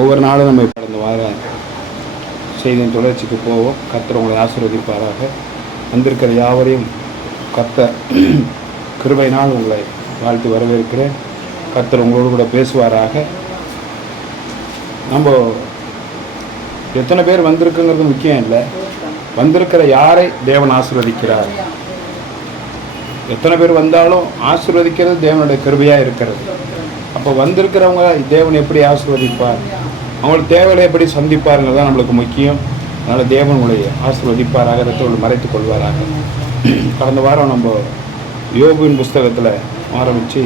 ஒவ்வொரு நாளும் நம்ம கடந்த வார செய்தியின் தொடர்ச்சிக்கு போவோம். கத்தர் உங்களை ஆசீர்வதிப்பாராக. வந்திருக்கிற யாவரையும் கர்த்தர் கிருபையினால் உங்களை வாழ்த்து வரவேற்கிறேன். கத்தர் உங்களோடு கூட பேசுவாராக. நம்ம எத்தனை பேர் வந்திருக்குங்கிறது முக்கியம் இல்லை. வந்திருக்கிற யாரை தேவன் ஆசீர்வதிக்கிறார்? எத்தனை பேர் வந்தாலும் ஆசீர்வதிக்கிறது தேவனுடைய கிருபையாக இருக்கிறது. அப்போ வந்திருக்கிறவங்க தேவன் எப்படி ஆசீர்வதிப்பார்? அவங்களுக்கு தேவைகளை எப்படி சந்திப்பாருங்கிறது தான் நம்மளுக்கு முக்கியம். அதனால் தேவன் ஆசிர்வதிப்பாராக ரத்தோடு மறைத்து கொள்வாராக. கடந்த வாரம் நம்ம யோகுவின் புஸ்தகத்தில் ஆரம்பித்து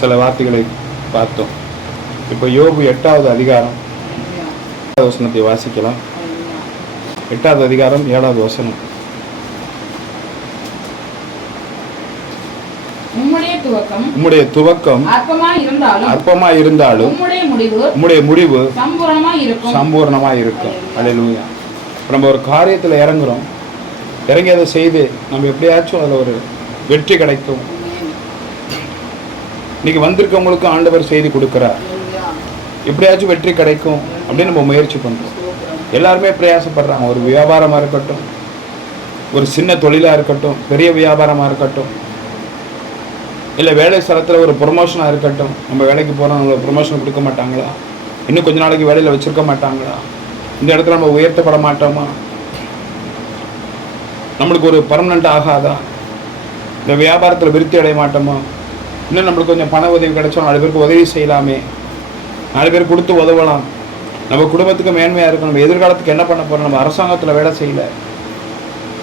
சில வார்த்தைகளை பார்த்தோம். இப்போ யோகு எட்டாவது அதிகாரம் ஏழாவது வசனத்தை வாசிக்கலாம். எட்டாவது அதிகாரம் ஏழாவது வசனம் உம்முடைய துவக்கம் உம்முடைய துவக்கம் அற்பமா இருந்தாலும் உம்முடைய முடிவு சம்பூர்ணமா இருக்கும் அல்லேலூயா இப்ப நம்ம ஒரு காரியத்தில் இறங்குறோம். இறங்கி அதை செய்து நம்ம எப்படியாச்சும் அதில் ஒரு வெற்றி கிடைக்கும். இன்னைக்கு வந்திருக்கவங்களுக்கு ஆண்டவர் செய்தி கொடுக்குறார். எப்படியாச்சும் வெற்றி கிடைக்கும் அப்படின்னு நம்ம முயற்சி பண்ணுறோம் எல்லாருமே பிரயாசப்படுறாங்க. ஒரு வியாபாரமாக இருக்கட்டும் ஒரு சின்ன தொழிலாக இருக்கட்டும் பெரிய வியாபாரமாக இருக்கட்டும் இல்லை வேலை ஸ்தலத்தில் ஒரு ப்ரொமோஷனாக இருக்கட்டும். நம்ம வேலைக்கு போகிறோம் நம்மளை ப்ரொமோஷன் கொடுக்க மாட்டாங்களா? இன்னும் கொஞ்ச நாளைக்கு வேலையில் வச்சுருக்க மாட்டாங்களா? இந்த இடத்துல நம்ம உயர்த்தப்பட மாட்டோமா? நம்மளுக்கு ஒரு பர்மனெண்ட் ஆகாதா? இந்த வியாபாரத்தில் விருத்தி அடைய மாட்டோமா? இன்னும் நம்மளுக்கு கொஞ்சம் பண உதவி கிடைச்சோம் நாலு பேருக்கு உதவி செய்யலாமே. நாலு பேர் கொடுத்து உதவலாம். நம்ம குடும்பத்துக்கு மேன்மையாக இருக்கும் நம்ம எதிர்காலத்துக்கு என்ன பண்ண போகிறோம் நம்ம அரசாங்கத்தில் வேலை செய்யல.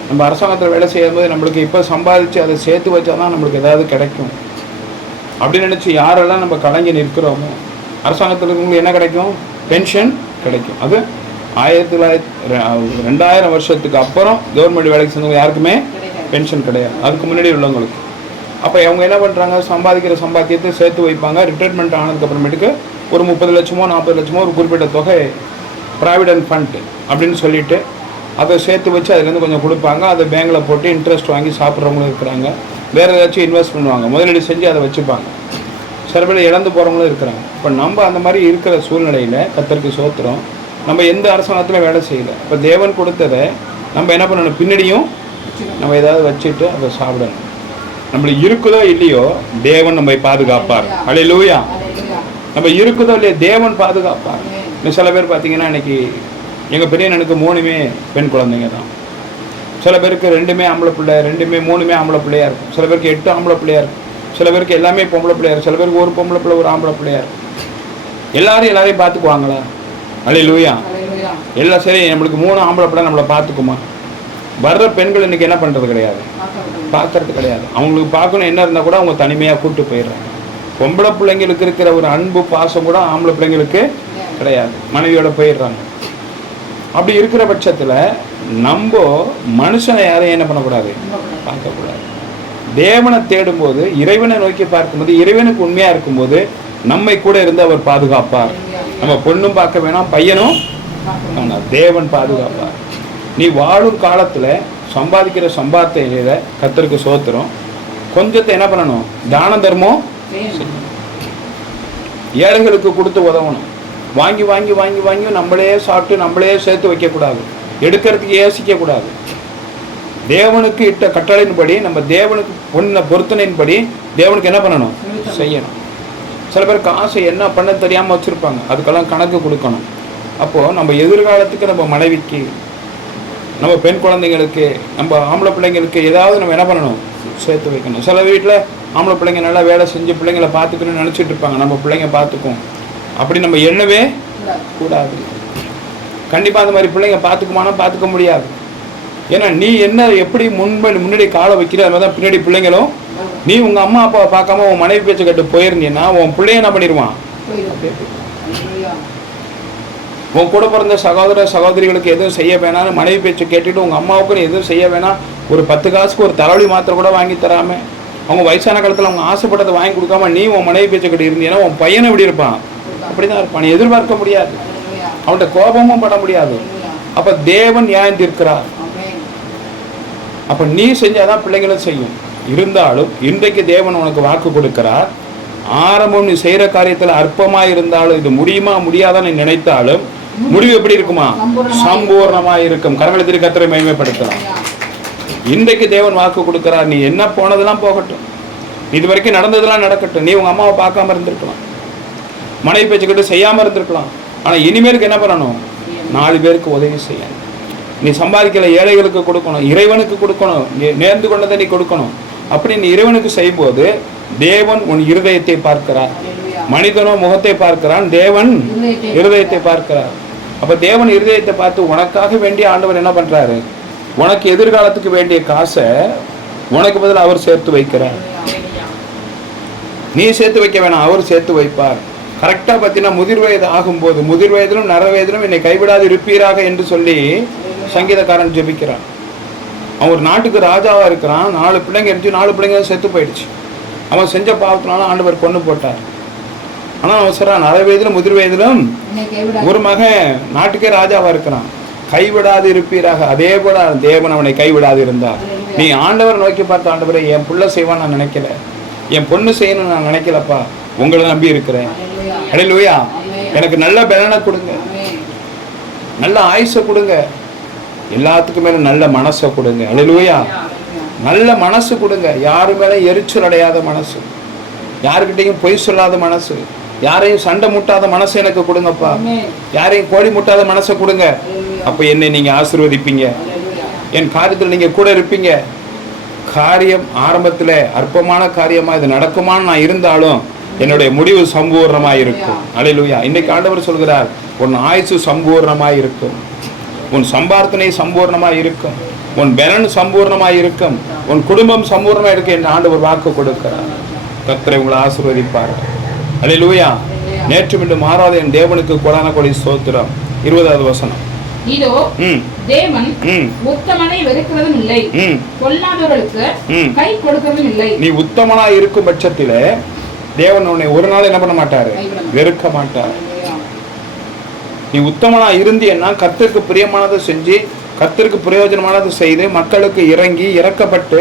நம்ம அரசாங்கத்தில் வேலை செய்யும்போது நம்மளுக்கு இப்போ சம்பாதிச்சு அதை சேர்த்து வச்சா தான் நம்மளுக்கு ஏதாவது கிடைக்கும். அப்படின்னு நினச்சி யாரெல்லாம் நம்ம கலங்கி நிற்கிறோமோ அரசாங்கத்தில் இருக்கவங்களுக்கு என்ன கிடைக்கும்? பென்ஷன் கிடைக்கும். அது ஆயிரத்தி தொள்ளாயிரத்தி ரெண்டாயிரம் வருஷத்துக்கு அப்புறம் கவர்மெண்ட் வேலைக்கு சேர்ந்தவங்க யாருக்குமே பென்ஷன் கிடையாது. அதுக்கு முன்னாடி உள்ளவங்களுக்கு. அப்போ அவங்க என்ன பண்ணுறாங்க சம்பாதிக்கிற சம்பாத்தியத்தை சேர்த்து வைப்பாங்க. ரிட்டைர்மெண்ட் ஆனதுக்கு அப்புறமேட்டுக்கு ஒரு முப்பது லட்சமோ நாற்பது லட்சமோ ஒரு குறிப்பிட்ட தொகை ப்ராவிடென்ட் ஃபண்ட் அப்படின்னு சொல்லிட்டு அதை சேர்த்து வச்சு அதுலேருந்து கொஞ்சம் கொடுப்பாங்க. அதை பேங்க்கில் போட்டு இன்ட்ரெஸ்ட் வாங்கி சாப்பிட்றவங்களும் இருக்கிறாங்க. வேறு ஏதாச்சும் இன்வெஸ்ட் பண்ணுவாங்க. முதலீடு செஞ்சு அதை வச்சுப்பாங்க. சில பேர் இழந்து போகிறவங்களும் இருக்கிறாங்க. இப்போ நம்ம அந்த மாதிரி இருக்கிற சூழ்நிலையில் கத்தருக்கு சோத்துறோம் நம்ம எந்த அரசாங்கத்தில் வேலை செய்யலை. இப்போ தேவன் கொடுத்ததை நம்ம என்ன பண்ணணும்? பின்னாடியும் நம்ம ஏதாவது வச்சுட்டு அதை சாப்பிடணும். நம்மளுக்கு இருக்குதோ இல்லையோ தேவன் நம்மை பாதுகாப்பார். அல்லேலூயா நம்ம இருக்குதோ இல்லையோ தேவன் பாதுகாப்பார். சில பேர் பார்த்தீங்கன்னா இன்னைக்கு எங்கள் பெரியண்ணனுக்கு மூணுமே பெண் குழந்தைங்க தான். சில பேருக்கு ரெண்டுமே ஆம்பளை பிள்ளை ரெண்டுமே மூணுமே ஆம்பளை பிள்ளையா இருக்கும். சில பேருக்கு எட்டு ஆம்பளை பிள்ளையா இருக்கும். சில பேருக்கு எல்லாமே பொம்பளை பிள்ளையா இருக்கும். சில பேருக்கு ஒரு பொம்பளை பிள்ளை ஒரு ஆம்பளை பிள்ளையா இருக்கும். எல்லாரும் எல்லாரையும் பார்த்துக்குவாங்களா? அல்லேலூயா எல்லாம் சரி நம்மளுக்கு மூணு ஆம்பளை பிள்ளை நம்மளை பார்த்துக்குமா? வர்ற பெண்கள் இன்னைக்கு என்ன பண்ணுறது கிடையாது. பார்க்கறது கிடையாது. அவங்களுக்கு பார்க்கணும் என்ன இருந்தால் கூட அவங்க தனிமையாக கூப்பிட்டு போயிடுறாங்க. பொம்பளை பிள்ளைங்களுக்கு இருக்கிற ஒரு அன்பு பாசம் கூட ஆம்பளை பிள்ளைங்களுக்கு கிடையாது. மனைவியோட போயிடுறாங்க. அப்படி இருக்கிற பட்சத்தில் நம்ம மனுஷனை யாரையும் என்ன பண்ணக்கூடாது? பார்க்கக்கூடாது. தேவனை தேடும்போது இறைவனை நோக்கி பார்க்கும்போது இறைவனுக்கு உண்மையாக இருக்கும்போது நம்மை கூட இருந்து அவர் பாதுகாப்பார். நம்ம பொண்ணும் பார்க்க வேணாம் பையனும் தேவன் பாதுகாப்பார். நீ வாழும் காலத்தில் சம்பாதிக்கிற சம்பாத்தையில கத்தருக்கு சோத்துரும். கொஞ்சத்தை என்ன பண்ணணும்? தான தர்மம் ஏழைகளுக்கு கொடுத்து உதவணும். வாங்கி வாங்கி வாங்கி வாங்கி நம்மளே சாப்பிட்டு நம்மளே சேர்த்து வைக்கக்கூடாது. எடுக்கிறதுக்கு யோசிக்கக்கூடாது. தேவனுக்கு இட்ட கட்டளையின்படி நம்ம தேவனுக்கு பொண்ண பொருத்தனையின்படி தேவனுக்கு என்ன பண்ணணும்? செய்யணும். சில பேர் காசை என்ன பண்ண தெரியாமல் வச்சுருப்பாங்க. அதுக்கெல்லாம் கணக்கு கொடுக்கணும். அப்போது நம்ம எதிர்காலத்துக்கு நம்ம மனைவிக்கு நம்ம பெண் குழந்தைங்களுக்கு நம்ம ஆம்பளை பிள்ளைங்களுக்கு ஏதாவது நம்ம என்ன பண்ணணும்? சேர்த்து வைக்கணும். சில வீட்டில் ஆம்பளை பிள்ளைங்க நல்லா வேலை செஞ்சு பிள்ளைங்களை பார்த்துக்கணும்னு நினச்சிட்டு இருப்பாங்க. நம்ம பிள்ளைங்க பார்த்துக்கும். அப்படி நம்ம எண்ணவே கூடாது. கண்டிப்பாக அந்த மாதிரி பிள்ளைங்க பார்த்துக்குமானா பார்த்துக்க முடியாது. ஏன்னா நீ என்ன எப்படி முன்பு முன்னாடி காலை வைக்கிற அது மாதிரி தான் பின்னாடி பிள்ளைங்களும் நீ உங்கள் அம்மா அப்பாவை பார்க்காம உன் மனைவி பேச்சை கட்டு போயிருந்தீங்கன்னா உன் பிள்ளைய என்ன பண்ணிடுவான்? உன் கூட பிறந்த சகோதர சகோதரிகளுக்கு எதுவும் செய்ய வேணாம்னு மனைவி பேச்சு கேட்டுட்டு உங்கள் அம்மாவுக்கு நீ எதுவும் செய்ய வேணாம். ஒரு பத்து காசுக்கு ஒரு தலைவலி மாத்திரை கூட வாங்கி தராமல் அவங்க வயசான காலத்தில் அவங்க ஆசைப்பட்டதை வாங்கி கொடுக்காம நீ உன் மனைவி பேச்சு கிட்ட இருந்தீங்கன்னா உன் பையனை எப்படி இருப்பான்? அப்படி தான் இருப்பான். நீ எதிர்பார்க்க முடியாது. அவன்கிட்ட கோபமும் பட முடியாது. அப்போ தேவன் நியாயந்திருக்கிறார் அப்போ நீ செஞ்சாதான் பிள்ளைங்களும் செய்யும். இருந்தாலும் இன்றைக்கு தேவன் உனக்கு வாக்கு கொடுக்கிறார். ஆரம்பம் நீ செய்யற காரியத்துல அற்பமா இருந்தாலும் இது முடியுமா முடியாதான்னு நீ நினைத்தாலும் முடிவு எப்படி இருக்குமா? சம்பூர்ணமா இருக்கும். கரங்களை கத்தரை மகிமைப்படுத்தலாம். இன்றைக்கு தேவன் வாக்கு கொடுக்கிறார். நீ என்ன போனதெல்லாம் போகட்டும். இது வரைக்கும் நடந்ததெல்லாம் நடக்கட்டும். நீ உங்க அம்மாவை பார்க்காம இருந்திருக்கலாம். மனைவி பேச்சுக்கிட்டு செய்யாம இருந்திருக்கலாம். ஆனா இனிமேலுக்கு என்ன பண்ணணும்? நாலு பேருக்கு உதவி செய்யணும். நீ சம்பாதிக்கல ஏழைகளுக்கு கொடுக்கணும் இறைவனுக்கு கொடுக்கணும் நீ நேர்ந்து கொண்டதை நீ கொடுக்கணும். அப்படி நீ இறைவனுக்கு செய்யும்போது தேவன் உன் இருதயத்தை பார்க்கிறார். மனிதனோ முகத்தை பார்க்கிறான் தேவன் இருதயத்தை பார்க்கிறார். அப்ப தேவன் இருதயத்தை பார்த்து உனக்காக வேண்டிய ஆண்டவர் என்ன பண்றாரு? உனக்கு எதிர்காலத்துக்கு வேண்டிய காசை உனக்கு பதில் அவர் சேர்த்து வைக்கிறார். நீ சேர்த்து வைக்க வேணாம் அவர் சேர்த்து வைப்பார். கரெக்டாக பார்த்தீங்கன்னா முதிர் வயது ஆகும்போது முதிர் வயதிலும் நர வயதிலும் என்னை கைவிடாது இருப்பீராக என்று சொல்லி சங்கீதக்காரன் ஜெபிக்கிறான். அவன் ஒரு நாட்டுக்கு ராஜாவா இருக்கிறான். நாலு பிள்ளைங்க இருந்துச்சு நாலு பிள்ளைங்க செத்து போயிடுச்சு. அவன் செஞ்ச பாவத்தினால ஆண்டவர் கொண்டு போட்டார். ஆனால் அவன் சொல்றான் நர வயதிலும் முதிர் வயதிலும் ஒரு மகன் நாட்டுக்கே ராஜாவா இருக்கிறான். கைவிடாது இருப்பீராக. அதே போல தேவன் அவனை கைவிடாது இருந்தார். நீ ஆண்டவரை நோக்கி பார்த்த ஆண்டவரை என் புள்ள செய்வான் நான் நினைக்கல. என் பொண்ணு செய்யணும்னு நான் நினைக்கலப்பா. உங்களை நம்பி இருக்கிறேன். அடையிலுயா எனக்கு நல்ல பலனை கொடுங்க. நல்ல ஆயுசை கொடுங்க. எல்லாத்துக்கும் மேல நல்ல மனசை கொடுங்க. அடையிலுயா நல்ல மனசு கொடுங்க. யாரு மேலே எரிச்சல் அடையாத மனசு? யாருக்கிட்டையும் பொய் சொல்லாத மனசு? யாரையும் சண்டை முட்டாத மனசு எனக்கு கொடுங்கப்பா. யாரையும் கோழி முட்டாத மனசை கொடுங்க. அப்போ என்னை நீங்கள் ஆசீர்வதிப்பீங்க. என் காரியத்தில் நீங்கள் கூட இருப்பீங்க. காரியம் ஆரம்பத்தில் அற்பமான காரியமாக இது நடக்குமான்னு நான் இருந்தாலும் என்னுடைய முடிவு சம்பூர்ணமாய் இருக்கும். அலையிலுயா. இன்னைக்கு ஆண்டவர் சொல்கிறார் உன் ஆயுசு சம்பூர்ணமாய் இருக்கும். உன் சம்பார்த்தனை சம்பூர்ணமாய் இருக்கும். உன் பலன் சம்பூர்ணமாய் இருக்கும். உன் குடும்பம் சம்பூர்ணமா இருக்கு என்று ஆண்டவர் வாக்கு கொடுக்கிறார். கத்தரை உங்களை ஆசீர்வதிப்பார் அலையிலுயா. நேற்று மீண்டும் மாறாத என் தேவனுக்கு கொடான கொடி ஸ்தோத்திரம். இருபதாவது வசனம். இதோ தேவன் உத்தமனை வெறுக்கிறதும் இல்லை. பொல்லாதவர்களுக்கு. கை கொடுக்கிறதும் இல்லை. நீ உத்தமனா இருக்கும் பட்சத்திலே தேவன் உன்னை ஒரு நாள் என்ன பண்ண மாட்டாரு. வெறுக்க மாட்டார். நீ உத்தமனா இருந்தீன்னா கர்த்தருக்கு பிரியமானதை செஞ்சு கர்த்தருக்கு பிரயோஜனமானதை செய்து மக்களுக்கு இறங்கி இறக்கப்பட்டு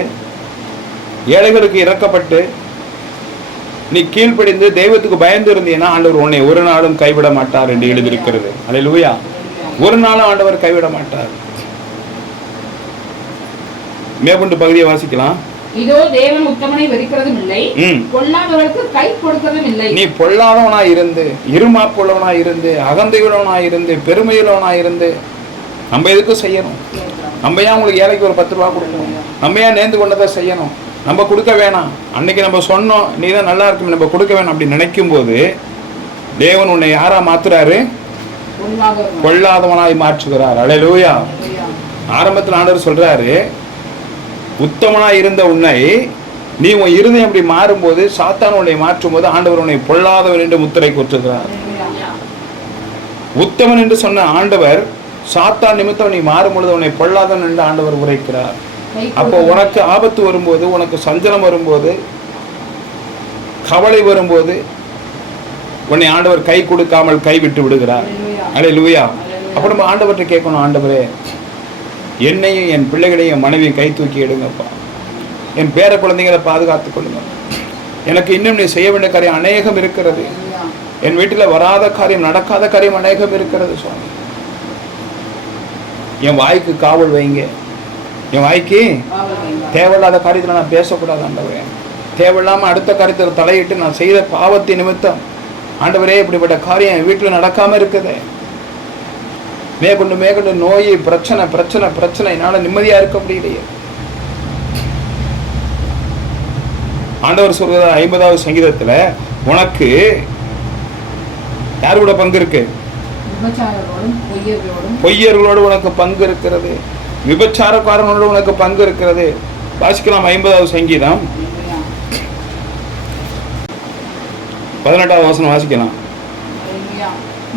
ஏழைகளுக்கு இறக்கப்பட்டு நீ கீழ்ப்படிந்து தெய்வத்துக்கு பயந்து இருந்தீன்னா ஆண்டவர் உன்னை ஒரு நாளும் கைவிட மாட்டார் என்று எழுதியிருக்கிறது. அல்லேலூயா ஒரு நாளும் ஆண்டவர் கைவிட மாட்டார். மேற்கொண்டு பகுதியை வாசிக்கலாம். இதோ தேவன் உத்தமனை வெறுக்கிறதும் இல்லை பொல்லாதவர்களுக்கு கை கொடுக்கிறதும் இல்லை நீ பொல்லாதவனா இருந்து இருமாப்புள்ளவனா இருந்து அகந்தையுள்ளவனா இருந்து பெருமையுள்ளவனா இருந்து நம்ம எதுக்கும் செய்யணும்? நம்ம ஏன் உங்களுக்கு ஏழைக்கு ஒரு பத்து ரூபா கொடுக்கணும்? நம்ம ஏன் நேர்ந்து கொண்டதை செய்யணும்? நம்ம கொடுக்க வேணாம். அன்னைக்கு நம்ம சொன்னோம் நீ தான் நல்லா இருக்கும் நம்ம கொடுக்க வேணாம் அப்படி நினைக்கும் போது தேவன் உன்னை யாரா மாத்துறாரு. கொள்ளாதவனாய் மாற்றுகிறார். அலையலூயா. ஆரம்பத்தில் ஆண்டவர் சொல்றாரு உத்தமனா இருந்த உன்னை நீ உன் இருதயம் அப்படி மாறும்போது சாத்தான் உன்னை மாற்றும் போது ஆண்டவர் உன்னை பொல்லாதவன் என்று முத்திரை குற்றுகிறார் உத்தமன் என்று சொன்ன ஆண்டவர் சாத்தான் நிமித்தம் நீ மாறும் பொழுது உன்னை பொல்லாதவன் என்று ஆண்டவர் உரைக்கிறார். அப்போ உனக்கு ஆபத்து வரும்போது உனக்கு சஞ்சலம் வரும்போது கவலை வரும்போது உன்னை ஆண்டவர் கை கொடுக்காமல் கை விட்டு விடுகிறார். அலே லூயா அப்போ நம்ம ஆண்டவர்கிட்ட கேட்கணும் ஆண்டவரே என்னையும் என் பிள்ளைகளையும் என் மனைவியை கை தூக்கி எடுங்கப்பா. என் பேர குழந்தைங்களை பாதுகாத்து கொள்ளுங்க. எனக்கு இன்னும் நீ செய்ய வேண்டிய காரியம் அநேகம் இருக்கிறது. என் வீட்டில் வராத காரியம் நடக்காத காரியம் அநேகம் இருக்கிறது சுவாமி. என் வாய்க்கு காவல் வைங்க. என் வாய்க்கு தேவையில்லாத காரியத்தில் நான் பேசக்கூடாது ஆண்டவரே. தேவையில்லாமல் அடுத்த காரியத்தில் தலையிட்டு நான் செய்த பாவத்தின் நிமித்தம் ஆண்டவரே இப்படிப்பட்ட காரியம் என் வீட்டில் நடக்காம இருக்குதே. மேற்கொண்டு மேற்கொண்டு நோய் பிரச்சனை பிரச்சனை பிரச்சனை. என்னால் நிம்மதியாக இருக்க முடியலையே. ஆண்டவர் சொல்கிற ஐம்பதாவது சங்கீதத்தில் உனக்கு யார் கூட பங்கு இருக்கு? பொய்யர்களோடு உனக்கு பங்கு இருக்கிறது. விபச்சாரக்காரனோடு உனக்கு பங்கு இருக்கிறது. வாசிக்கலாம் ஐம்பதாவது சங்கீதம். பதினெட்டாவது வசனம் வாசிக்கலாம்.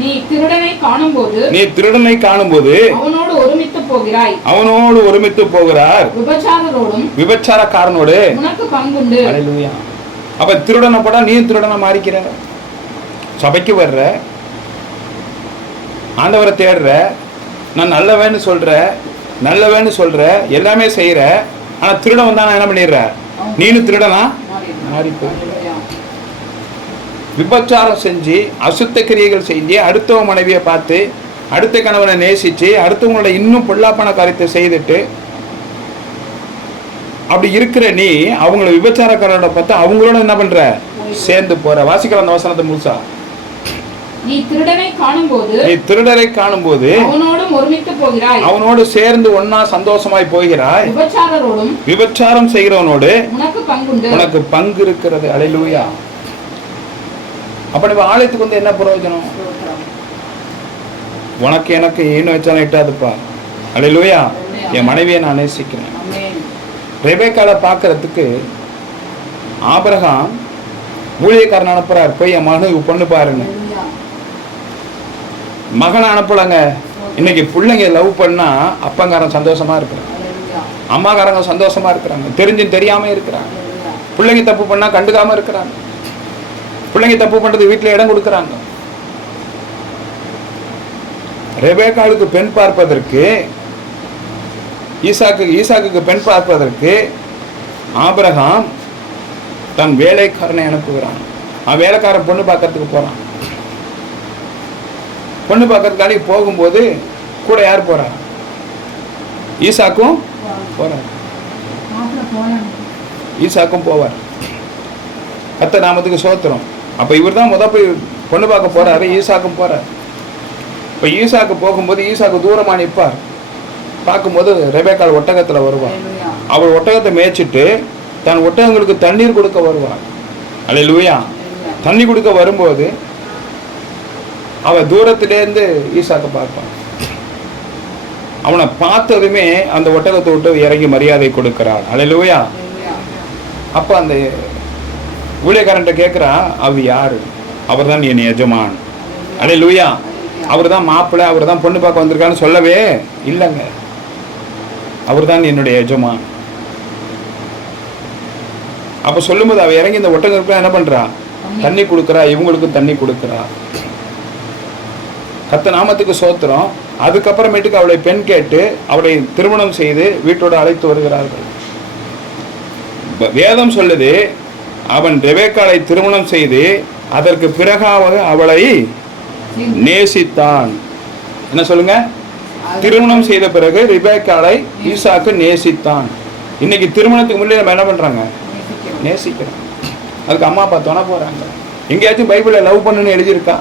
நீ திருடனை காணும்போது நீ திருடனை காணும்போது அவனோடு ஒருமித்து போகிறாய். அவனோடு ஒருமித்து போகிறார். விபச்சாரரோடும் விபச்சாரக்காரனோடு உனக்கு பங்குண்டு. அல்லேலூயா. அப்ப திருடனை போடா நீ திருடனை மாறிக்கிற? சபைக்கு வர்ற? ஆண்டவரை தேடுற? நான் நல்லவேன்னு சொல்ற? நல்லவேன்னு சொல்ற? எல்லாமே செய்யற ஆனா திருடன் வந்தா நான் என்ன பண்ணிடுற நீனு திருடனா? மாறி விபச்சாரம் செஞ்சு அசுத்த கிரியைகள் செஞ்சு அடுத்தவ மனைவியை பார்த்து அடுத்த கணவனை நேசிச்சு அடுத்தவங்களோட இன்னும் பொல்லாப்பான காரியத்தை செய்துட்டு அப்படி இருக்கிற நீ அவங்கள விபச்சாரக்காரோட பார்த்து அவங்களோட என்ன பண்ற? சேர்ந்து போற. வாசிக்கிற அந்த வசனத்தை முழுசா. நீ திருடனை காணும்போது நீ திருடரை அவனோடும் ஒருமித்து போகிறாய். அவனோடு சேர்ந்து ஒன்னா சந்தோஷமாய் போகிறாய். விபச்சாரரோடும் விபச்சாரம் செய்கிறவனோடு உனக்கு பங்குண்டு. உனக்கு பங்கு இருக்கிறது. அலையிலூயா அப்போ நம்ம ஆலயத்துக்கு வந்து என்ன பிரயோஜனம் உனக்கு எனக்கு ஏன்னு வச்சாலும் எட்டாதுப்பா. அலையிலூயா. என் மனைவியை நான் நேசிக்கிறேன். ஆமென். ரெபேக்கால பார்க்கறதுக்கு ஆபரகாம் ஊழியக்காரன் அனுப்புறார். போய் என் மகனுக்கு பொண்ணு பாருங்க மகனை அனுப்பலங்க. இன்னைக்கு பிள்ளைங்க லவ் பண்ணா அப்பங்காரன் சந்தோஷமா இருக்கிறான். அம்மாக்காரங்க சந்தோஷமா இருக்கிறாங்க. தெரிஞ்சும் தெரியாம இருக்கிறாங்க. பிள்ளைங்க தப்பு பண்ணா கண்டுக்காம இருக்கிறாங்க. பிள்ளைங்க தப்பு பண்றது வீட்டுல இடம் கொடுக்கறாங்க. ரெபேக்காளுக்கு பெண் பார்ப்பதற்கு ஈசாக்கு ஈசாக்குக்கு பெண் பார்ப்பதற்கு ஆபிரகாம் தன் வேலைக்காரனை அனுப்புகிறான். அவன் வேலைக்காரன் பொண்ணு பார்க்கறதுக்கு போறான். பொண்ணு பார்க்கறதுக்காண்டி போகும்போது கூட யார் போறா? ஈசாக்கும் போறாங்க. ஈசாக்கும் போவார். கத்த நாமத்துக்கு சோத்திரம். அப்போ இவர் தான் முத போய் பொண்ணு பார்க்க போறாரு ஈசாக்கும் போறார். இப்போ ஈசாக்கு போகும்போது ஈசாக்கு தூரமா நிற்பார் பார்க்கும்போது ரெபேக்கால் ஒட்டகத்துல வருவார். அவள் ஒட்டகத்தை மேய்ச்சிட்டு தன் ஒட்டகங்களுக்கு தண்ணீர் கொடுக்க வருவார் அல்ல லூயா. தண்ணி கொடுக்க வரும்போது அவ தூரத்திலேருந்து ஈசாக்க பார்ப்பான். அவனை பார்த்ததுமே அந்த ஒட்டகத்தை விட்டு இறங்கி மரியாதை கொடுக்கிறாள். அல்ல அல்லேலூயா. அப்போ அந்த ஊழியக்காரன்ட்ட கேட்குறா அவ யார்? அவர் தான் என் எஜமான். அடே லூயா அவர் தான் மாப்பிள்ளை அவர் தான் பொண்ணு பார்க்க வந்திருக்கான்னு சொல்லவே இல்லைங்க. அவர் தான் என்னுடைய எஜமான். அப்போ சொல்லும்போது அவள் இறங்கி இந்த ஒட்டகருக்கு என்ன பண்றா? தண்ணி கொடுக்குறா இவங்களுக்கும் தண்ணி கொடுக்குறா. கத்த நாமத்துக்கு சோத்திரம். அதுக்கப்புறமேட்டுக்கு அவளை பெண் கேட்டு அவளை திருமணம் செய்து வீட்டோட அழைத்து வருகிறார்கள். வேதம் சொல்லுது அவன் ரெபேக்காளை திருமணம் செய்து அதற்கு பிறகாக அவளை நேசித்தான். என்ன சொல்லுங்க? திருமணம் செய்த பிறகு ரிபேக்காலை ஈசாக்கு நேசித்தான். இன்னைக்கு திருமணத்துக்கு முன்னாடி நம்ம என்ன பண்றாங்க? நேசிக்கிறோம். அதுக்கு அம்மா அப்பா துணை போறாங்க. எங்கேயாச்சும் பைபிளில் லவ் பண்ணுன்னு எழுதியிருக்கா?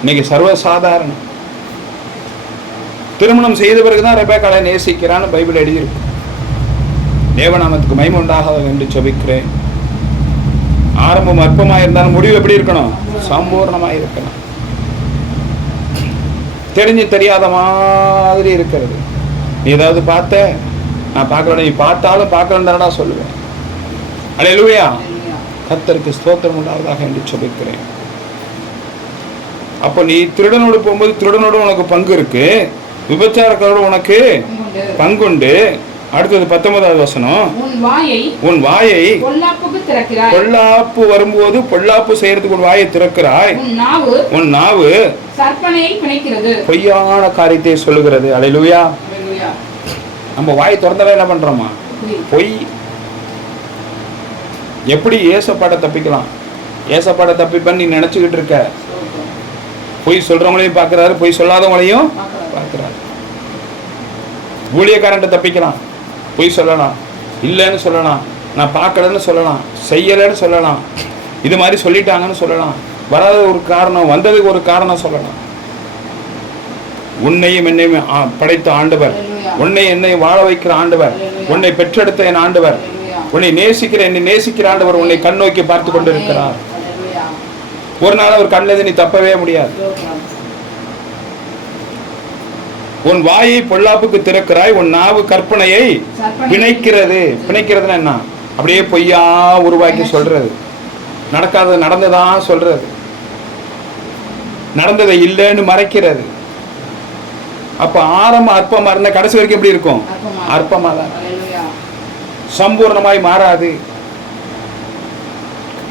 இன்னைக்கு சர்வசாதாரணம். திருமணம் செய்த பிறகுதான் ரெபேக்காலை நேசிக்கிறான்னு பைபிள் எழுதியிருக்கு. தேவநாமத்துக்கு மகிமை உண்டாக என்று செபிக்கிறேன் ஆரம்பம் அற்பமாக இருந்தாலும் முடிவு எப்படி இருக்கணும்? சம்பூர்ணமாக இருக்கணும் தெரிஞ்சு தெரியாத மாதிரி இருக்கிறது. நீ ஏதாவது பார்த்த? நான் பார்க்கல நீ பார்த்தாலும் பார்க்கலன்னு தானடா சொல்லுவேன். அலையலுவையா அல்லேலூயா. கர்த்தருக்கு ஸ்தோத்திரம் உண்டாவதாக என்று சொல்லிக்கிறேன் அப்போ நீ திருடனோடு போகும்போது திருடனோடு உனக்கு பங்கு இருக்கு. விபச்சாரக்காரோடு உனக்கு பங்குண்டு. அடுத்தது பத்தொன்பதாவது வசனம். உன் வாயை பொல்லாப்பு வரும்போது பொல்லாப்பு செய்யறதுக்கு உன் வாயை திறக்கிறாய். உன் நாவு பொய்யான காரியத்தை சொல்லுகிறது. அலையிலுயா. நம்ம வாய் திறந்தாலே என்ன பண்றோமா. பொய். எப்படி ஏசப்பாட தப்பிக்கலாம்? ஏசப்பாட தப்பிப்பன்னு நீ நினைச்சுக்கிட்டு இருக்க. பொய் சொல்றவங்களையும் பார்க்கறாரு பொய் சொல்லாதவங்களையும் பார்க்கறாரு. பார்க்கறாரு. ஊழியக்காரன்ட்ட தப்பிக்கலாம். பொய் சொல்லலாம். இல்லைன்னு சொல்லலாம். நான் பார்க்கலன்னு சொல்லலாம். செய்யலைன்னு சொல்லலாம். இது மாதிரி சொல்லிட்டாங்கன்னு சொல்லலாம். வராத ஒரு காரணம் வந்ததுக்கு ஒரு காரணம் சொல்லலாம். உன்னையும் என்னையும் படைத்த ஆண்டவர். உன்னை என்னை வாழ வைக்கிற ஆண்டவர். உன்னை பெற்றெடுத்த என் ஆண்டவர். உன்னை நேசிக்கிற என்னை நேசிக்கிற ஆண்டவர் உன்னை கண்ணோக்கி பார்த்து கொண்டிருக்கிறார். ஒரு நாள் அவர் கண்ணில் நீ தப்பவே முடியாது. உன் வாயை பொல்லாப்புக்கு திறக்கிறாய் உன் நாவு கற்பனையை பிணைக்கிறது. பிணைக்கிறதுனா என்ன? அப்படியே பொய்யா உருவாக்கி சொல்றது. நடக்காதது நடந்ததான் சொல்றது. நடந்ததை இல்லைன்னு மறைக்கிறது. அப்ப ஆரம்ப அற்பமா இருந்த கடைசி வரைக்கும் எப்படி இருக்கும்? அற்பமா. தான். சம்பூர்ணமாய் மாறாது.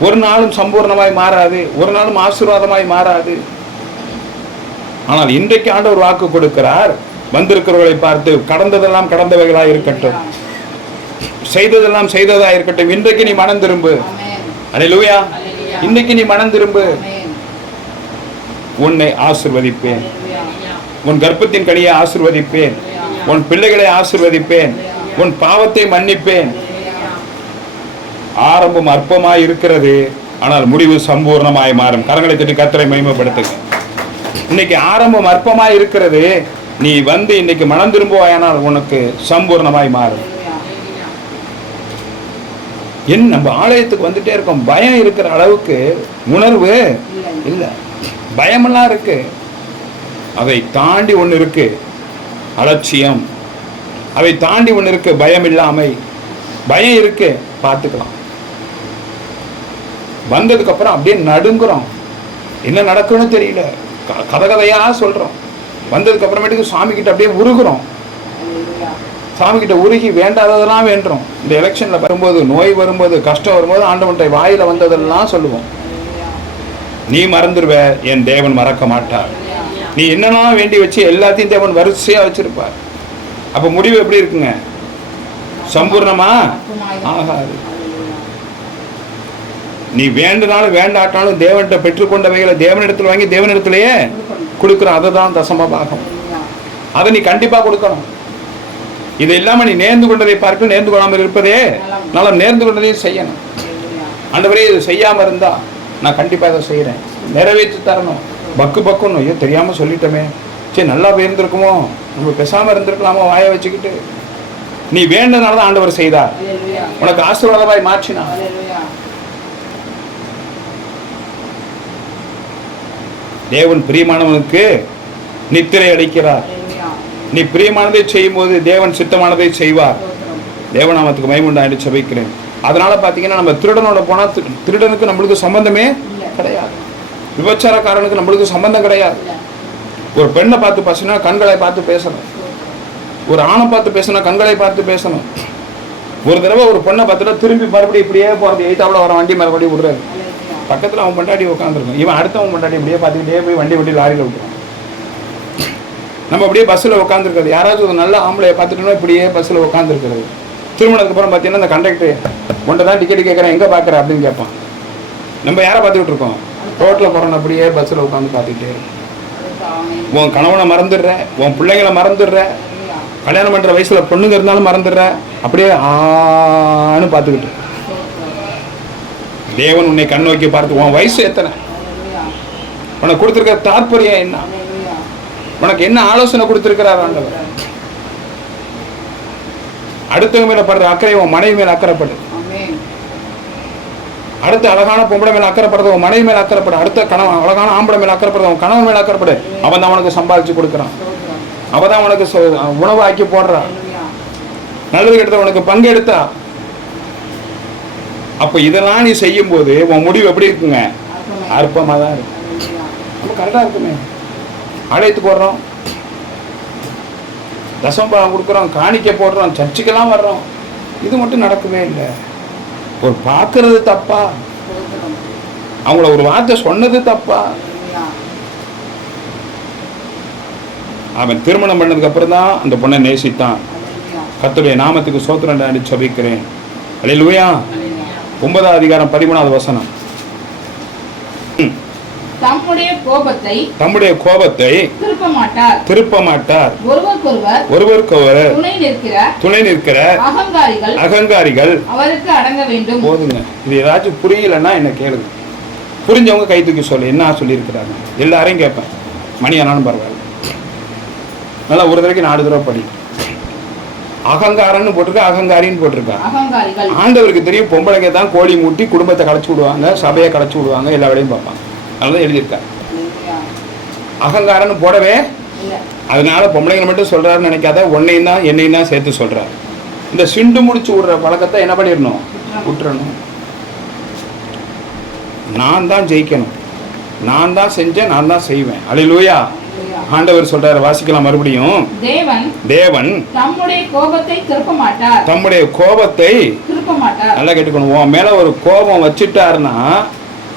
ஒரு நாளும் சம்பூர்ணமாய் மாறாது. ஒரு நாளும் ஆசீர்வாதமாய் மாறாது. ஆனால் இன்றைக்கு ஆண்டவர் வாக்கு கொடுக்கிறார். வந்திருக்கிறவர்களை பார்த்து கடந்ததெல்லாம் கடந்தவைகளாக இருக்கட்டும். செய்ததெல்லாம் செய்ததா இருக்கட்டும். இன்றைக்கு நீ மனம் திரும்பு. ஆமென் அல்லேலூயா இன்னைக்கு நீ மனம் திரும்பு. உன்னை ஆசிர்வதிப்பேன். உன் கர்ப்பத்தின் கனியை ஆசிர்வதிப்பேன். உன் பிள்ளைகளை ஆசிர்வதிப்பேன். உன் பாவத்தை மன்னிப்பேன். ஆரம்பம் அற்பமாய் இருக்கிறது. ஆனால் முடிவு சம்பூர்ணமாய் மாறும். கரங்களை திட்டு கத்தரை மகிமைப்படுத்துங்க. இன்னைக்கு ஆரம்பம் அற்பமாய் இருக்கிறது. நீ வந்து இன்னைக்கு மனம் திரும்புவாயானால் உனக்கு சம்பூர்ணமாய் மாறும். என் நம்ம ஆலயத்துக்கு வந்துட்டே இருக்கோம். பயம் இருக்கிற அளவுக்கு உணர்வு இல்லை. பயமெல்லாம் இருக்கு. அதை தாண்டி ஒன்று இருக்கு. அலட்சியம். அதை தாண்டி ஒன்று இருக்கு. பயம் இல்லாமை. பயம் இருக்கு. பார்த்துக்கலாம். வந்ததுக்கு அப்புறம் அப்படியே நடுங்குறோம். என்ன நடக்கும்னு தெரியல. க- கதை கதையா சொல்றோம். வந்ததுக்கு அப்புறமேட்டுக்கு சாமி கிட்ட அப்படியே உருகுறோம். அல்லேலூயா. சாமி கிட்ட உருகி வேண்டாததெல்லாம் வேண்டுறோம். இந்த எலெக்ஷன்ல வரும்போது நோய் வரும்போது கஷ்டம் வரும்போது ஆண்டவன்ட்டை வாயில வந்ததெல்லாம் சொல்லுவோம். நீ மறந்துடுவ என் தேவன் மறக்க மாட்டார். நீ என்னெல்லாம் வேண்டி வச்சு எல்லாத்தையும் தேவன் வரிசையா வச்சிருப்பார். அப்போ முடிவு எப்படி இருக்குங்க? சம்பூர்ணமா? ஆகாது. நீ வேண்டுனாலும் வேண்டாட்டாலும் தேவன்கிட்ட பெற்றுக்கொண்டவைகளை தேவனிடத்தில் வாங்கி தேவனிடத்திலேயே. கொடுக்குறோம் அதை தான் தசம பாகம். அதை நீ கண்டிப்பா கொடுக்கணும். இது இல்லாம நீ நேர்ந்து கொண்டதை பார்க்க நேர்ந்து கொள்ளாமல் இருப்பதே நலம். நேர்ந்து கொண்டதையும் செய்யணும். ஆண்டவரே இது செய்யாம இருந்தா நான் கண்டிப்பா இதை செய்யறேன் நிறைவேற்றி தரணும். பக்கு பக்குன்னு ஐயோ தெரியாம சொல்லிட்டோமே. சரி நல்லா போயிருந்திருக்குமோ நம்ம பேசாம இருந்திருக்கலாமோ? வாயை வச்சுக்கிட்டு. நீ வேண்டனால தான் ஆண்டவர் செய்தார். உனக்கு ஆசீர்வாதமாய் மாற்றினார். தேவன் பிரியமானவனுக்கு நித்திரை அளிக்கிறார். நீ பிரியமானதை செய்யும்போது தேவன் சித்தமானதை செய்வார் ஸ்தோத்திரம். தேவநாமத்துக்கு மைமுண்டாண்டு சபிக்கிறேன் அதனால பார்த்தீங்கன்னா நம்ம திருடனோட போனால் திருடனுக்கு நம்மளுக்கு சம்பந்தமே. கிடையாது விபச்சாரக்காரனுக்கு நம்மளுக்கு சம்பந்தம் கிடையாது. ஒரு பெண்ணை பார்த்து பேசினா கண்களை பார்த்து பேசணும். ஒரு ஆணை பார்த்து பேசினா கண்களை பார்த்து பேசணும் ஒரு தடவை ஒரு பொண்ணை பார்த்துட்டா திரும்பி மறுபடியும் இப்படியே போகிறது எய்த்தாவில் வர வண்டி மறுபடியும் விடுறாரு. பக்கத்தில் அவன் பொண்டாட்டி உட்காந்துருக்கும் இவன் அடுத்தவன் பொண்டாட்டி இப்படியே பார்த்துக்கிட்டே போய் வண்டி வண்டி லாரியில் விட்டுருவான். நம்ம அப்படியே பஸ்ஸில் உட்காந்துருக்கிறது யாராச்சும் ஒரு நல்ல ஆம்பளையை பார்த்துட்டோம்னா இப்படியே பஸ்ஸில் உட்காந்துருக்கிறது திருமணத்துக்கு அப்புறம் பார்த்தீங்கன்னா இந்த கண்டக்டர் உன்ட்ட தான் டிக்கெட் கேட்குறேன் எங்கே பார்க்குற அப்படின்னு கேட்பான். நம்ம யாரை பார்த்துக்கிட்டு இருக்கோம்? ரோட்டில் போகிறோம் அப்படியே பஸ்ஸில் உட்காந்து பார்த்துக்கிட்டே இருக்கும். உன் கணவனை மறந்துடுற உன் பிள்ளைங்களை மறந்துடுற கல்யாணம் பண்ணுற வயசில் பொண்ணுங்க இருந்தாலும் மறந்துடுற அப்படியே ஆன்னு பார்த்துக்கிட்டு தேவன் உன்னை கண் நோக்கி பார்த்து உன் வயசு எத்தனை? உனக்கு கொடுத்துருக்க தாற்பயம் என்ன? உனக்கு என்ன ஆலோசனை கொடுத்துருக்கிறார் ஆண்டவர்? அடுத்தவங்க மேல படுற அக்கறை உன் மனைவி மேல அக்கறைப்படு அடுத்த அழகான பொம்பளை மேல அக்கறைப்படுறது உன் மனைவி மேல அக்கறைப்படு அடுத்த கணவன் அழகான ஆம்பளை மேல அக்கறைப்படுறது உன் கணவன் மேல அக்கறைப்படு அவன் தான் உனக்கு சம்பாதிச்சு கொடுக்குறான். அவன் தான் உனக்கு உணவு ஆக்கி போடுறான். நல்லது கெடுத்த உனக்கு பங்கெடுத்தா அப்ப இதெல்லாம் நீ செய்யும்போது உன் முடிவு எப்படி இருக்குங்க அற்புதமே. அற்பமா தான் இருக்கும். நம்ம கரெக்டா இருக்குமே ஆலயத்துக்கு வர்றோம் தசம்பழம் கொடுக்குறோம் காணிக்கை போடுறோம் சர்ச்சுக்கெல்லாம் வர்றோம் இது மட்டும் நடக்கவே இல்லை ஒரு பார்க்கறது தப்பா. அவங்கள ஒரு வார்த்தை சொன்னது தப்பா. அவன் திருமணம் பண்ணதுக்கு அப்புறம் தான் அந்த பொண்ணை நேசித்தான். கர்த்தருடைய நாமத்துக்கு சோத்திரம் அடி சபிக்கிறேன் அல்லேலூயா. ஒன்பதாம் அதிகாரம் பதிமூணாவது வசனம். தம்முடைய கோபத்தை தம்முடைய கோபத்தை திருப்ப மாட்டார் திருப்ப மாட்டார் ஒருவருக்கொருவர் ஒருவருக்கொரு துணை நிற்கிற துணை நிற்கிற அகங்காரிகள் அகங்காரிகள் அவருக்கு அடங்க வேண்டும். போதுங்க. இது ஏதாச்சும் புரியலன்னா என்ன கேளுங்க. புரிஞ்சவங்க கை தூக்கி சொல்லு என்ன சொல்லியிருக்கிறாங்க? எல்லாரையும் கேட்பேன். மணி ஆனாலும் பரவாயில்ல. நல்லா ஒரு தடவைக்கு நாலு தடவை படி. அகங்காரன்னு போட்டிருக்கா அகங்காரின்னு போட்டிருக்கா. ஆண்டவருக்கு தெரியும் பொம்பளைங்க தான் கோழி மூட்டி குடும்பத்தை களைச்சு விடுவாங்க சபையை களைச்சு விடுவாங்க எல்லா வேலையும் பார்ப்பாங்க. அதனால எழுதியிருக்கா. அகங்காரன்னு போடவே. அதனால பொம்பளைங்களை மட்டும் சொல்றாருன்னு நினைக்காத உன்னையும் தான் என்னையும் தான் சேர்த்து சொல்றாரு. இந்த சிண்டு முடிச்சு விடுற பழக்கத்தை என்ன பண்ணிடணும்? விட்டுறணும். நான் தான் ஜெயிக்கணும். நான் தான் செஞ்சேன் நான் தான் செய்வேன். அல்லேலூயா. ஆண்டவர் சொல்றாரு வாசிக்கலாம் மறுபடியும். தேவன் தேவன் தம்முடைய கோபத்தை திருப்ப மாட்டார் தம்முடைய கோபத்தை திருப்ப மாட்டார் நல்லா கேட்டுக்கணும். உன் மேல ஒரு கோபம் வச்சுட்டாருன்னா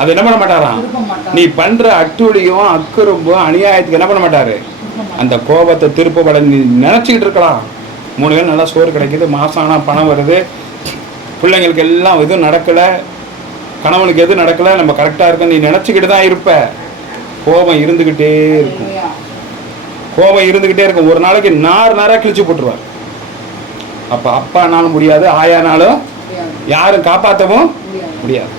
அது என்ன பண்ண மாட்டாராம்? திருப்ப மாட்டார் நீ பண்ற அட்டுழியும் அக்குறும்பும் அநியாயத்துக்கு என்ன பண்ண மாட்டாரு? திருப்ப. அந்த கோபத்தை திருப்பப்பட நீ நினச்சிக்கிட்டு இருக்கலாம். மூணு பேர் நல்லா சோறு கிடைக்குது மாதம் ஆனால் பணம் வருது. பிள்ளைங்களுக்கு எல்லாம் எதுவும் நடக்கலை. கணவனுக்கு எதுவும் நடக்கலை? நம்ம கரெக்டாக இருக்க நீ நினச்சிக்கிட்டு தான் இருப்ப. கோபம் இருந்துக்கிட்டே இருக்கும். கோபம் இருந்துக்கிட்டே இருக்கும். ஒரு நாளைக்கு நார் நாராக கிழிச்சு போட்டுருவார். அப்போ அப்பானாலும் முடியாது ஆயானாலும். யாரும் காப்பாற்றவும் முடியாது.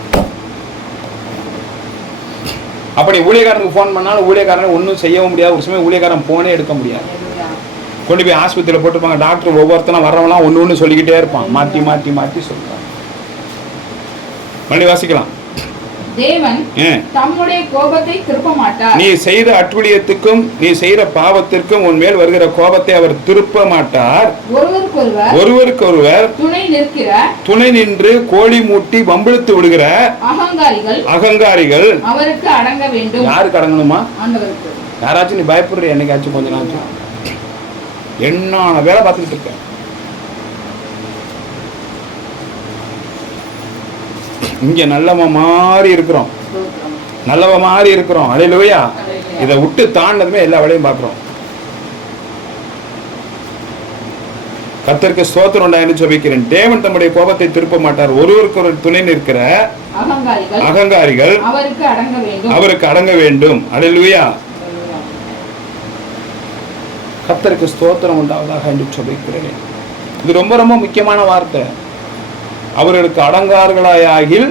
அப்படி ஊழியக்காரனுக்கு ஃபோன் பண்ணாலும் ஊழியக்காரனை ஒன்றும் செய்யவும் முடியாது. ஒரு சமயம் ஊழியக்காரன் ஃபோனே எடுக்க முடியாது. கொண்டு போய் ஆஸ்பத்திரியில் போட்டுருப்பாங்க டாக்டர் ஒவ்வொருத்தனும் வரவங்களாம் ஒன்று ஒன்று சொல்லிக்கிட்டே இருப்பான். மாற்றி மாற்றி மாற்றி சொல்லுவான் மணி வாசிக்கலாம். தேவன் ஏ. தம்முடைய கோபத்தை திருப்ப மாட்டார் நீ செய்த அட்டுழியத்துக்கும் நீ செய்த பாவத்திற்கும் உன் மேல் வருகிற கோபத்தை அவர் திருப்ப மாட்டார் ஒருவருக்கொருவர் ஒருவருக்கொருவர் துணை நிற்கிற துணை நின்று கோழி மூட்டி வம்பிழுத்து விடுகிற அகங்காரிகள் அகங்காரிகள் அவருக்கு அடங்க வேண்டும். யாருக்கு அடங்கணுமா? யாராச்சும் நீ பயப்படுற என்னைக்காச்சும் கொஞ்ச நாச்சும் என்ன வேலை பார்த்துக்கிட்டு இருக்க. இங்க நல்லவ மாதிரி இருக்கிறோம். ஸ்தோத்திரம். நல்லவ மாதிரி இருக்கிறோம். ஹalleluya. இதை விட்டு தாண்டதுமே எல்லா வேலையும் பார்க்குறோம். கத்தருக்கு ஸ்தோத்திரம் உண்டாயின்னு சொல்லிக்கிறேன் தேவன் தம்முடைய கோபத்தை திருப்ப மாட்டார். ஒருவருக்கு ஒரு துணை நிற்கிற அகங்காரிகள் அவருக்கு அடங்க வேண்டும். ஹalleluya. கத்தருக்கு ஸ்தோத்திரம் உண்டாவதாக என்று சொல்லிக்கிறேன் இது ரொம்ப ரொம்ப முக்கியமான வார்த்தை. அவர்களுக்கு அடங்கார்களாயாகில்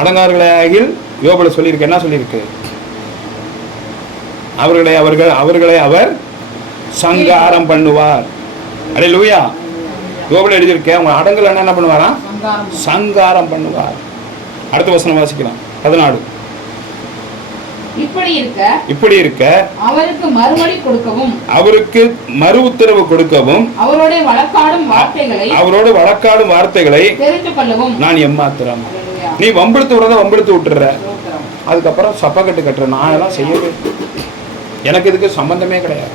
அடங்கார்களாகில் யோபுல சொல்லியிருக்கு என்ன சொல்லியிருக்கு? அவர்களை அவர்கள் அவர்களை அவர் சங்காரம் பண்ணுவார். அடே லூயா யோபுல எழுதியிருக்கேன் அவங்க அடங்கலைன்னா என்ன பண்ணுவாரா சங்காரம். சங்காரம் பண்ணுவார். அடுத்த வசனம் வாசிக்கலாம். பதினாலு. இப்படி இருக்க இப்படி இருக்க அவருக்கு மறுமொழி கொடுக்கவும். அவருக்கு மறு உத்தரவு கொடுக்கவும் அவரோட வழக்காடும் வார்த்தைகளை அவரோடு வழக்காடும் வார்த்தைகளை தெரிந்து கொள்ளவும். நான் எம்மாத்திரம். நீ வம்பிழுத்து விடுறத வம்பிழுத்து விட்டுற. அதுக்கப்புறம் சப்பக்கட்டு கட்டுற. நான் எல்லாம் செய்யவே எனக்கு இதுக்கு சம்பந்தமே கிடையாது.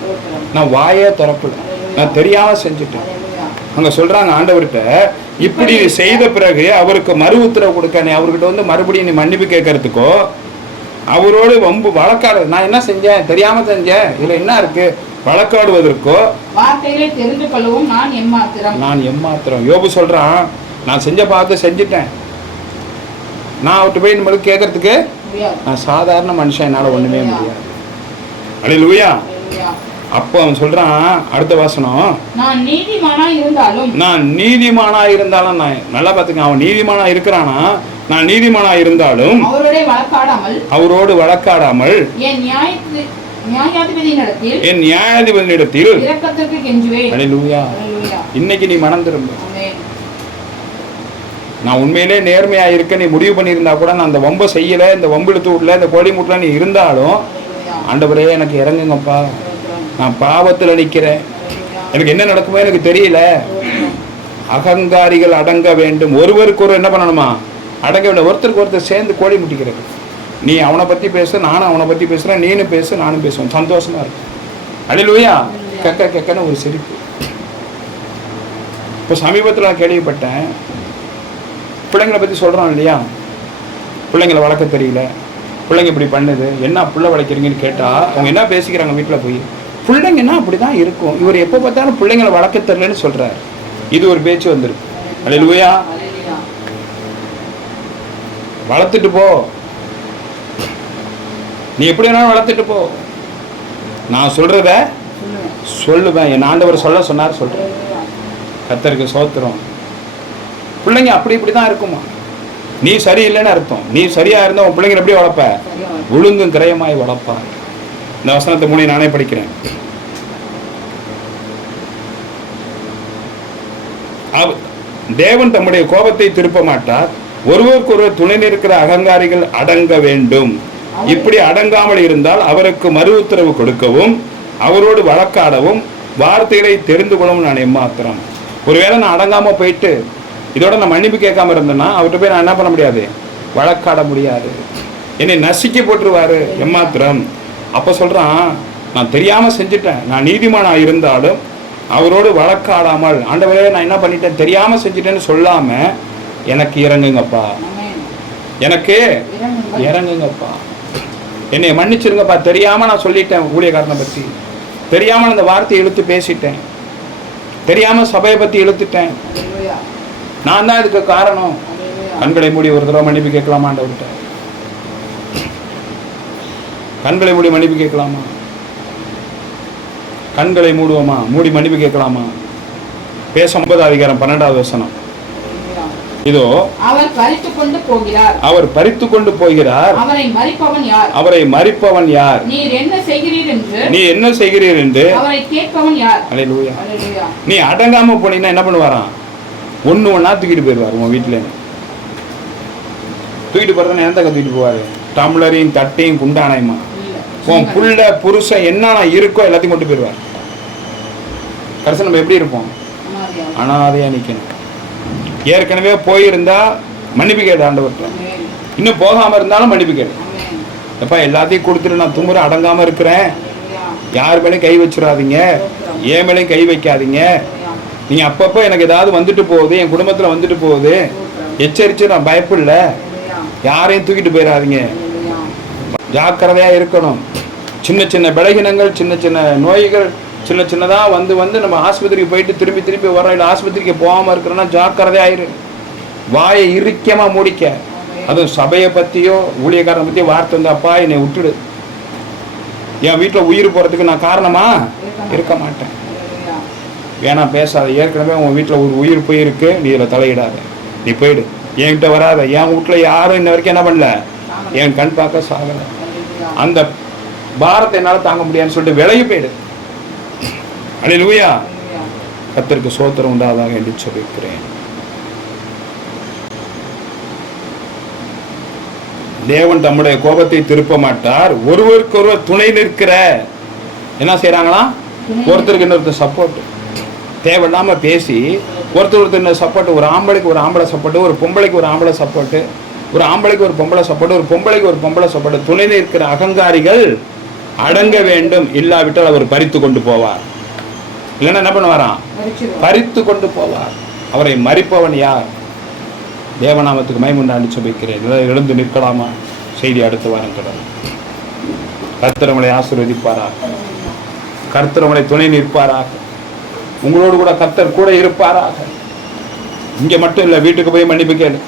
நான் வாயே திறக்கல. நான் தெரியாம செஞ்சுட்டேன். அங்க சொல்றாங்க ஆண்டவர்கிட்ட இப்படி செய்த பிறகு அவருக்கு மறு உத்தரவு கொடுக்க. நீ அவர்கிட்ட வந்து மறுபடியும் நீ மன்னிப்பு கேட்கறதுக்கோ அவரோடு வம்பு வழக்காடு நான் என்ன செஞ்சேன்? தெரியாம செஞ்சேன். இதுல என்ன இருக்கு? வழக்காடுவதற்கோ வார்த்தைகளை தெரிந்து கொள்ளவும் நான் எம்மாத்திரம். நான் எம்மாத்திரம். யோபு சொல்றான் நான் செஞ்ச பார்த்து செஞ்சுட்டேன். நான் அவர்கிட்ட போய் நம்மளுக்கு கேட்கறதுக்கு நான் சாதாரண மனுஷன் என்னால் ஒன்றுமே முடியாது. அடே லூயா. அப்போ அவன் சொல்றான் அடுத்த வாசனம். நான் நீதிமானா இருந்தாலும் நான் நீதிமானா இருந்தாலும் நான் நல்லா பார்த்துக்க அவன் நீதிமானா இருக்கிறானா? நான் நீதிமானா இருந்தாலும் அவரோட வழக்காடாமல் என் நியாயாதிபதியிடத்தில். இன்னைக்கு நீ மனம் திரும்ப. நான் உண்மையிலே நேர்மையா இருக்க நீ முடிவு பண்ணியிருந்தா கூட நான் அந்த வம்பை செய்யல இந்த வம்பு இழுத்து விடல இந்த கோழி மூட்டல நீ இருந்தாலும். ஆண்டவரே எனக்கு இறங்குங்கப்பா. நான் பாவத்தில் நிற்கிறேன். எனக்கு என்ன நடக்குமோ எனக்கு தெரியல. அகங்காரிகள் அடங்க வேண்டும் ஒருவருக்கு ஒரு என்ன பண்ணணுமா அடங்கவில்லை ஒருத்தருக்கு ஒருத்தர் சேர்ந்து கோழி முட்டிக்கிறது. நீ அவனை பத்தி பேசு நானும் அவனை பத்தி பேசுறேன் நீனும் பேசு நானும் பேசுவோம் சந்தோஷமா இருக்கும் அழிலுவையா கக்க கக்கன்னு ஒரு சிரிப்பு. இப்போ சமீபத்தில் நான் கேள்விப்பட்டேன். பிள்ளைங்களை பற்றி சொல்கிறோம் இல்லையா? பிள்ளைங்களை வளர்க்க தெரியல. பிள்ளைங்க இப்படி பண்ணுது. என்ன புள்ள வளர்க்குறீங்கன்னு கேட்டால் அவங்க என்ன பேசிக்கிறாங்க வீட்டில் போய்? பிள்ளைங்கன்னா அப்படி தான் இருக்கும். இவர் எப்போ பார்த்தாலும் பிள்ளைங்களை வளர்க்க தெரியலன்னு சொல்கிறார் இது ஒரு பேச்சு வந்துருக்கு. அழிலுவையா வளர்த்துட்டு போ. நீ எப்படி வேணாலும் வளர்த்துட்டு போ. நான் சொல்கிறத சொல்லுவேன். என் ஆண்டவர் சொல்ல சொன்னார் சொல்கிறேன் கத்தருக்கு சோத்திரம். பிள்ளைங்க அப்படி இப்படி தான் இருக்குமா? நீ சரியில்லைன்னு அர்த்தம். நீ சரியா இருந்தா உன் பிள்ளைங்க எப்படி வளர்ப்ப? சரியா ஒழுங்கும் கிரயமாய் வளர்ப்பார் இந்த வசனத்தை மூணு நானே படிக்கிறேன். அவ- தேவன் தம்முடைய கோபத்தை திருப்ப மாட்டார். ஒருவருக்கொரு துணை நிற்கிற அகங்காரிகள் அடங்க வேண்டும். இப்படி அடங்காமல் இருந்தால் அவருக்கு மறு உத்தரவு கொடுக்கவும் அவரோடு வழக்காடவும் வார்த்தைகளை தெரிந்து கொள்ளவும் நான் எம்மாத்திரம் ஒருவேளை நான் அடங்காமல் போயிட்டு இதோட நான் மன்னிப்பு கேட்காம இருந்தேன்னா அவர்கிட்ட போய் நான் என்ன பண்ண முடியாது? வழக்காட முடியாது. என்னை நசுக்கி போட்டுருவாரு. எம்மாத்திரம் அப்போ சொல்கிறான் நான் தெரியாமல் செஞ்சுட்டேன். நான் நீதிமானாக இருந்தாலும் அவரோடு வழக்காடாமல் ஆண்டவரே நான் என்ன பண்ணிட்டேன்? தெரியாமல் செஞ்சுட்டேன்னு சொல்லாமல் எனக்கு இறங்குங்கப்பா. எனக்கு. இறங்குங்கப்பா. என்னை மன்னிச்சிருங்கப்பா. தெரியாம நான் சொல்லிட்டேன் ஊழியக்காரனை பத்தி. தெரியாம அந்த வார்த்தையை இழுத்து பேசிட்டேன். தெரியாம சபையை பத்தி இழுத்துட்டேன். நான் தான் இதுக்கு காரணம். கண்களை மூடி ஒரு தடவை மன்னிப்பு கேட்கலாமா ஆண்டவர்கிட்ட? கண்களை மூடி மன்னிப்பு கேட்கலாமா? கண்களை மூடுவோமா? மூடி மன்னிப்பு கேட்கலாமா? பேச ஒன்பது அதிகாரம் பன்னெண்டாவது வசனம். இதோ அவர் பறித்துக் கொண்டு போகிறார். அவர் பறித்து கொண்டு போகிறார். அவரை மறிப்பவன் யார்? அவரை மறிப்பவன் யார்? நீர் என்ன செய்கிறீர் என்று நீ என்ன செய்கிறீர் என்று அவரை கேட்பவன் யார்? அல்லேலூயா. நீ அடங்காம போனீங்கன்னா என்ன பண்ணுவாராம்? ஒண்ணு ஒண்ணா தூக்கிட்டு போயிடுவார் உன் வீட்டுல தூக்கிட்டு போறதுன்னா எந்த தூக்கிட்டு போவாரு? டம்ளரையும் தட்டையும் குண்டானையுமா. உன் புள்ள புருஷன் என்னென்ன இருக்கோ எல்லாத்தையும் கொண்டு போயிடுவார். கடைசி நம்ம எப்படி இருப்போம்? அனாதையா. அனாதையா நிக்கணும். ஏற்கனவே போயிருந்தா மன்னிப்பு கேடு ஆண்டவர்கிட்ட. இன்னும் போகாமல் இருந்தாலும் மன்னிப்பு கேடு எப்பா எல்லாத்தையும் கொடுத்துட்டு நான் தும்புற அடங்காமல் இருக்கிறேன். யார் மேலேயும் கை வச்சிடாதீங்க. என் மேலேயும் கை வைக்காதீங்க. நீங்கள் அப்பப்போ எனக்கு ஏதாவது வந்துட்டு போகுது என் குடும்பத்தில் வந்துட்டு போகுது. எச்சரித்து நான் பயப்படல யாரையும் தூக்கிட்டு போயிடாதீங்க. ஜாக்கிரதையாக இருக்கணும். சின்ன சின்ன பலகீனங்கள் சின்ன சின்ன நோய்கள் சின்ன சின்னதாக வந்து வந்து நம்ம ஆஸ்பத்திரிக்கு போயிட்டு திரும்பி திரும்பி வரோம் இல்லை ஆஸ்பத்திரிக்கு போகாம இருக்கிறோன்னா ஜாக்கிரதே ஆயிரு வாயை இறுக்கியமா மூடிக்க. அதுவும் சபையை பற்றியோ ஊழியக்காரனை பற்றியோ வார்த்தை வந்து அப்பா என்னை விட்டுடு. என் வீட்டில் உயிர் போறதுக்கு நான் காரணமா? இருக்க மாட்டேன். வேணாம் பேசாத. ஏற்கனவே உன் வீட்டில் ஒரு உயிர் போயிருக்கு. நீ இதில் தலையிடாத. நீ போயிடு. என்கிட்ட வராத. என் வீட்டில் யாரும் இன்ன வரைக்கும் என்ன பண்ணல? என் கண் பார்க்க சாகலை. அந்த பாரத்தை என்னால் தாங்க முடியாதுன்னு சொல்லிட்டு விலகி போயிடு. அடே லூயா. கத்தருக்கு சோத்திரம் உண்டாதாக என்று சொல்லியிருக்கிறேன் தேவன் தம்முடைய கோபத்தை திருப்ப மாட்டார். ஒருவருக்கொருவர் துணை நிற்கிற என்ன செய்றாங்களா துணை ஒருத்தருக்கு இன்னொருத்தர் சப்போர்ட் தேவையில்லாம பேசி ஒருத்தர் ஒருத்தர் சப்போர்ட் ஒரு ஆம்பளைக்கு ஒரு ஆம்பளை சப்போர்ட் ஒரு பொம்பளைக்கு ஒரு ஆம்பளை சப்போர்ட் ஒரு ஆம்பளைக்கு ஒரு பொம்பளை சப்போர்ட் ஒரு பொம்பளைக்கு ஒரு பொம்பளை சப்போர்ட் துணை நிற்கிற அகங்காரிகள் அடங்க வேண்டும். இல்லாவிட்டால் அவர் பறித்து கொண்டு போவார். இல்லைன்னா என்ன பண்ணுவாராம். பறித்து கொண்டு போவார். அவரை மறிப்பவன் யார்? தேவநாமத்துக்கு மைமுண்டாண்டு சுபிக்கிறேன் எழுந்து நிற்கலாமா? செய்தி அடுத்து வாரம் கடவுள் கர்த்தரமலை ஆசீர்வதிப்பாராக கர்த்தரமலை துணை நிற்பாராக? உங்களோடு கூட கர்த்தர் கூட இருப்பாராக? இங்க மட்டும் இல்ல வீட்டுக்கு போய் மன்னிப்பு கேளு.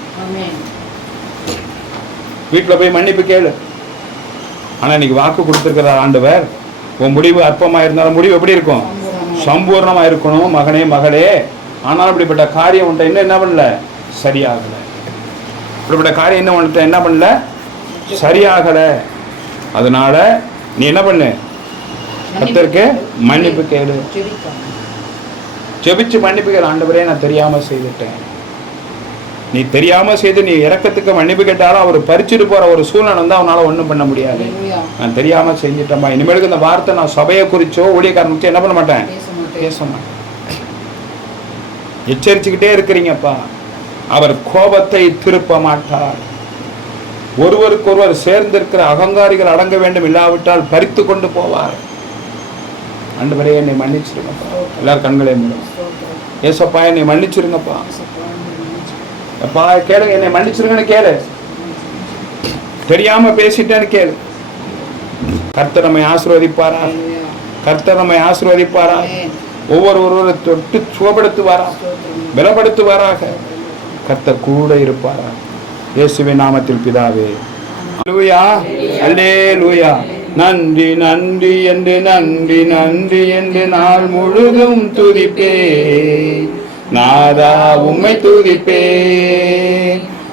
வீட்டுல போய் மன்னிப்பு கேளு. ஆனா இன்னைக்கு வாக்கு கொடுத்திருக்கிறார் ஆண்டவர். உன் முடிவு அற்பமா இருந்தாலும் முடிவு எப்படி இருக்கும்? சம்பூர்ணமா இருக்கணும் மகனே மகளே. ஆனாலும் இப்படிப்பட்ட காரியம் உன்ட்ட இன்னும் என்ன பண்ணல? சரியாகல. இப்படிப்பட்ட காரியம் இன்னும் உன்ட்ட என்ன பண்ணல? சரியாகல. அதனால நீ என்ன பண்ணு? கர்த்தருக்கு மன்னிப்பு கேளு. ஜெபிச்சு மன்னிப்பு கேளு ஆண்டவரே நான் தெரியாம செய்துட்டேன். நீ தெரியாம செய்து நீ இறக்கத்துக்கு மன்னிப்பு கேட்டாலும் அவர் பறிச்சுட்டு போற ஒரு சூழ்நிலை வந்து அவனால ஒண்ணும் பண்ண முடியாது. நான் தெரியாம செஞ்சிட்டேன்பா இனிமேலுக்கு இந்த வார்த்தை நான் சபையை குறிச்சோ ஊழியக்காரன் என்ன பண்ண மாட்டேன்? பேச மாட்டேன். எச்சரிச்சுக்கிட்டே இருக்கிறீங்கப்பா. அவர் கோபத்தை திருப்ப மாட்டார். ஒருவருக்கொருவர் சேர்ந்திருக்கிற அகங்காரிகள் அடங்க வேண்டும் இல்லாவிட்டால் பறித்து கொண்டு போவார். அன்பரே என்னை மன்னிச்சிருங்கப்பா. எல்லாரும் கண்களையும் ஏசப்பா என்னை மன்னிச்சிருங்கப்பா. அப்பா கேளு என்னை மன்னிச்சிருங்கன்னு கேளு. தெரியாம பேசிட்டேன்னு கேளு. கர்த்தர் நம்மை ஆசீர்வதிப்பாரா? Hallelujah. கர்த்தர் நம்மை ஆசீர்வதிப்பாரா? ஒவ்வொரு ஒருவரை தொட்டு சுகப்படுத்துவாரா? பலப்படுத்துவாராக? கர்த்தர் கூட இருப்பாரா? இயேசுவின் நாமத்தில் பிதாவே. லூயா அல்லே லூயா நன்றி நன்றி என்று நன்றி நன்றி என்று நாள் முழுதும் துதிப்பே. நாதா உம்மை துதிப்பே.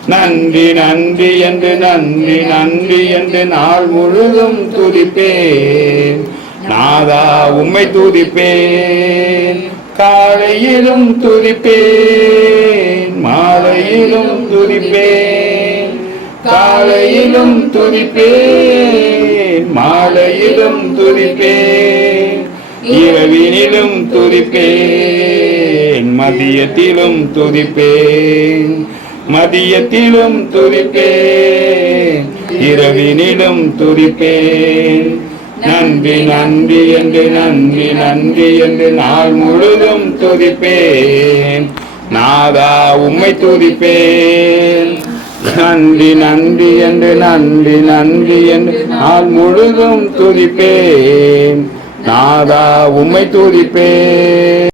நன்றி நன்றி என்று நன்றி நன்றி என்று நாள் முழுதும் துதிப்பேன். நாதா உம்மை துதிப்பேன். காலையிலும் துதிப்பேன். மாலையிலும் துதிப்பேன். காலையிலும் துதிப்பேன். மாலையிலும் துதிப்பேன். இரவினிலும் துதிப்பேன். மதியத்திலும் துதிப்பேன். மதியத்திலும் துதிப்பேன். இரவினிலும் துதிப்பேன். நன்றி நன்றி என்று நன்றி நன்றி என்று நாள் முழுதும் துதிப்பேன். நாதா உம்மை துதிப்பேன். நன்றி நன்றி என்று நன்றி நன்றி என்று நாள் முழுதும் துதிப்பேன். நாதா உம்மை துதிப்பேன்.